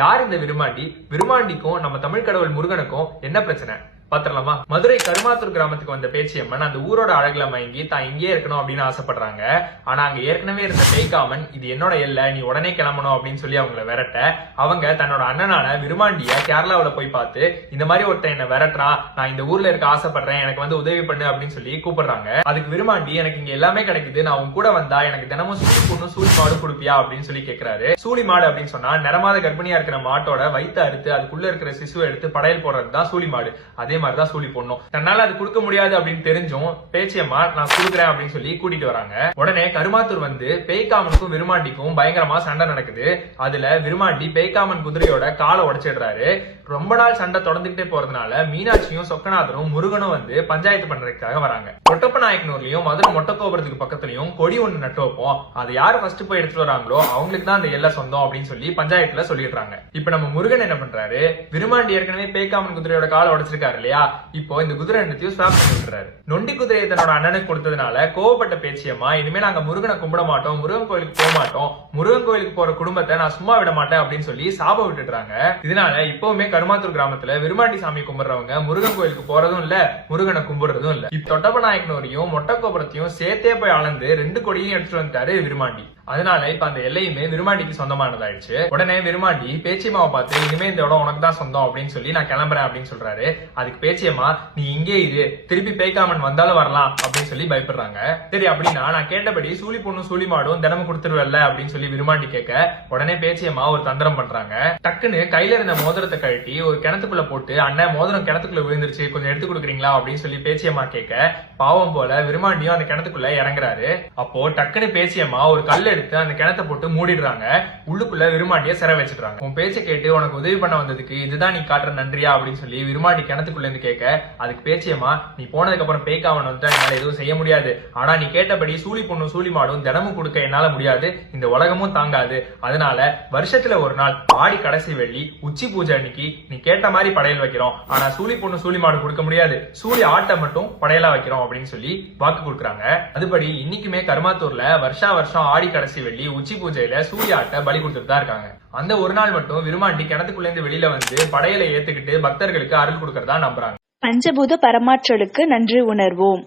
யார் இந்த விருமாண்டி? விருமாண்டிக்கும் நம்ம தமிழ் கடவுள் முருகனுக்கும் என்ன பிரச்சனை பாத்திரலாமா? மதுரை கருமாத்தூர் கிராமத்துக்கு வந்த பேச்சியம்மன் அந்த ஊரோட அழகுல மயங்கி தான் இங்கே இருக்கணும் அப்படின்னு ஆசைப்படுறாங்க. ஆனா அங்க ஏற்கனவே இருந்த பேய்காமன் இது என்னோட எல்லை, நீ உடனே கிளம்பணும் அப்படின்னு சொல்லி அவங்கள விரட்ட, அவங்க தன்னோட அண்ணனான விருமாண்டிய கேரளாவில போய் பார்த்து இந்த மாதிரி ஒருத்தன் என்ன விரட்டுறான், நான் இந்த ஊர்ல இருக்க ஆசைப்படுறேன், எனக்கு வந்து உதவி பண்ணு அப்படின்னு சொல்லி கூப்பிடுறாங்க. அதுக்கு விருமாண்டி எனக்கு இங்க எல்லாமே கிடைக்குது, நான் உன் கூட வந்தா எனக்கு தினமும் சூழி பொண்ணு சூழி மாடு கொடுப்பியா அப்படின்னு சொல்லி கேட்கிறாரு. சூழி மாடு அப்படின்னு சொன்னா நிறமாத கர்ப்பிணியா இருக்கிற மாட்டோட வயிற்று அறுத்து அதுக்குள்ள இருக்கிற சிசுவை எடுத்து படையல் போடுறதுதான் சூழி மாடு. அதே மாதிரிதான் சூழி பொண்ணும். தன்னால அது கொடுக்க முடியாது அப்படின்னு தெரிஞ்சும் பேச்சியம்மா நான் கொடுக்குறேன் அப்படின்னு சொல்லி கூட்டிட்டு வராங்க. உடனே கருமாத்தூர் வந்து பேய்காமனுக்கும் விருமாண்டிக்கும் பயங்கரமா சண்டை நடக்குது. அதுல விருமாண்டி பேய்காமன் குதிரையோட காலை உடைச்சிடுறாரு. ரொம்ப நாள் சண்டை தொடர்ந்துகிட்டே போறதுனால மீனாட்சியும் சொக்கநாதரும் முருகனும் வந்து பஞ்சாயத்து பண்றதுக்காக வராங்க. ஒட்டப்ப நாயக்கனூர்லயும் மதுரை மொட்டக்கோபுரத்துக்கு பக்கத்துலயும் கொடி ஒண்ணு நட்டு வைப்போம், அது யாரு ஃபர்ஸ்ட் போய் எடுத்துட்டு வராங்களோ அவங்களுக்கு தான் அந்த எல்லை சொந்தம் அப்படின்னு சொல்லி பஞ்சாயத்துல சொல்லிடுறாங்க. இப்ப நம்ம முருகன் என்ன பண்றாரு, விருமாண்டி ஏற்கனவே பேய்காமன் குதிரையோட காலை உடைச்சிருக்காரு இல்லையா, இப்போ இந்த குதிரை ரெண்டுத்தையும் ஸ்வாப் பண்ணி விட்டுறாரு. நொண்டி குதிரையை தன்னோட அண்ணனுக்கு கொடுத்ததுனால கோவப்பட்ட பேச்சியம்மா இனிமே நாங்க முருகனை கும்பிட மாட்டோம், முருகன் கோயிலுக்கு போக மாட்டோம், முருகன் கோயிலுக்கு போற குடும்பத்தை நான் சும்மா விட மாட்டேன் அப்படின்னு சொல்லி சாபம் விட்டுறாங்க. இதனால இப்பவுமே கருமாத்தூர் கிராமத்துல விருமாண்டி சாமி கும்பிடுறவங்க முருகன் கோயிலுக்கு போறதும் இல்ல, முருகனை கும்பிடுறதும் இல்ல. இப்ப தொட்டப்ப நாயக்கனூரையும் மொட்டக்கோபுரத்தையும் சேர்த்தே போய் அளந்து 2 கொடியும் எடுத்துட்டு வந்துட்டாரு விருமாண்டி. அதனால இப்ப அந்த எல்லையுமே விருமாண்டிக்கு சொந்தமானதாயிடுச்சு. உடனே விருமாண்டி பேச்சியம்மாவை பார்த்து இனிமே இந்த இடம் உனக்கு தான் சொந்தம் அப்படின்னு சொல்லி நான் கிளம்புறேன் அப்படின்னு சொல்றாரு. அதுக்கு பேச்சியம்மா நீ இங்கே இரு, திருப்பி பேய்காமன் வந்தாலும் வரலாம் அப்படின்னு சொல்லி பயப்படுறாங்க. சரி அப்படின்னா நான் கேட்டபடி சூழி பொண்ணும் சூழி மாடும் தினமும் கொடுத்துருவல்ல அப்படின்னு சொல்லி விருமாண்டி கேட்க, உடனே பேச்சியம்மா ஒரு தந்திரம் பண்றாங்க. டக்குன்னு கையில இருந்த மோதிரத்தை கழட்டி ஒரு கிணத்துக்குள்ள போட்டு, அண்ணன் மோதிரம் கிணத்துக்குள்ள விழுந்துருச்சு, கொஞ்சம் எடுத்து கொடுக்குறீங்களா அப்படின்னு சொல்லி பேச்சியம்மா கேட்க, பாவம் போல விருமாண்டியும் அந்த கிணத்துக்குள்ள இறங்குறாரு. அப்போ டக்குன்னு பேச்சியம்மா ஒரு கல்ல எடுத்து அந்த கிணத்தை போட்டு மூடிடுறாங்க. உள்ளுக்குள்ள விருமாண்டிய சிறை வச்சிடுறாங்க. உன் பேச்சை கேட்டு உனக்கு உதவி பண்ண வந்ததுக்கு இதுதான் நீ காட்டுற நன்றியா அப்படின்னு சொல்லி விருமாண்டி கிணத்துக்குள்ள இருந்து கேட்க, அதுக்கு பேச்சியம்மா நீ போனதுக்கு அப்புறம் பேய்காமன் வந்து என்னால எதுவும் செய்ய முடியாது, ஆனா நீ கேட்டபடி சூழி பொண்ணும் சூழி மாடும் தினமும் கொடுக்க என்னால முடியாது, இந்த உலகமும் தாங்காது, அதனால வருஷத்துல ஒரு நாள் ஆடி கடைசி வெள்ளி உச்சி பூஜை அன்னைக்கு நீ கேட்ட மாதிரி படையல் வைக்கிறோம், ஆனா சூழி பொண்ணு சூழி மாடு கொடுக்க முடியாது, சூழி ஆட்டை மட்டும் படையலா வைக்கிறோம் அப்படின்னு சொல்லி வாக்கு கொடுக்குறாங்க. அதுபடி இன்னைக்குமே கருமாத்தூர்ல வருஷா வருஷம் ஆடி கடைசி வெள்ளி உச்சி பூஜையில சூரிய ஆட்டை பலி கொடுத்துட்டு தான் இருக்காங்க. அந்த ஒரு நாள் மட்டும் விருமாண்டி கிணத்துக்குள்ள இருந்து வெளியில வந்து படையலை ஏத்துக்கிட்டு பக்தர்களுக்கு அருள் கொடுக்கறதா நம்புறாங்க. பஞ்சபூத பரமாற்றலுக்கு நன்றி உணர்வோம்.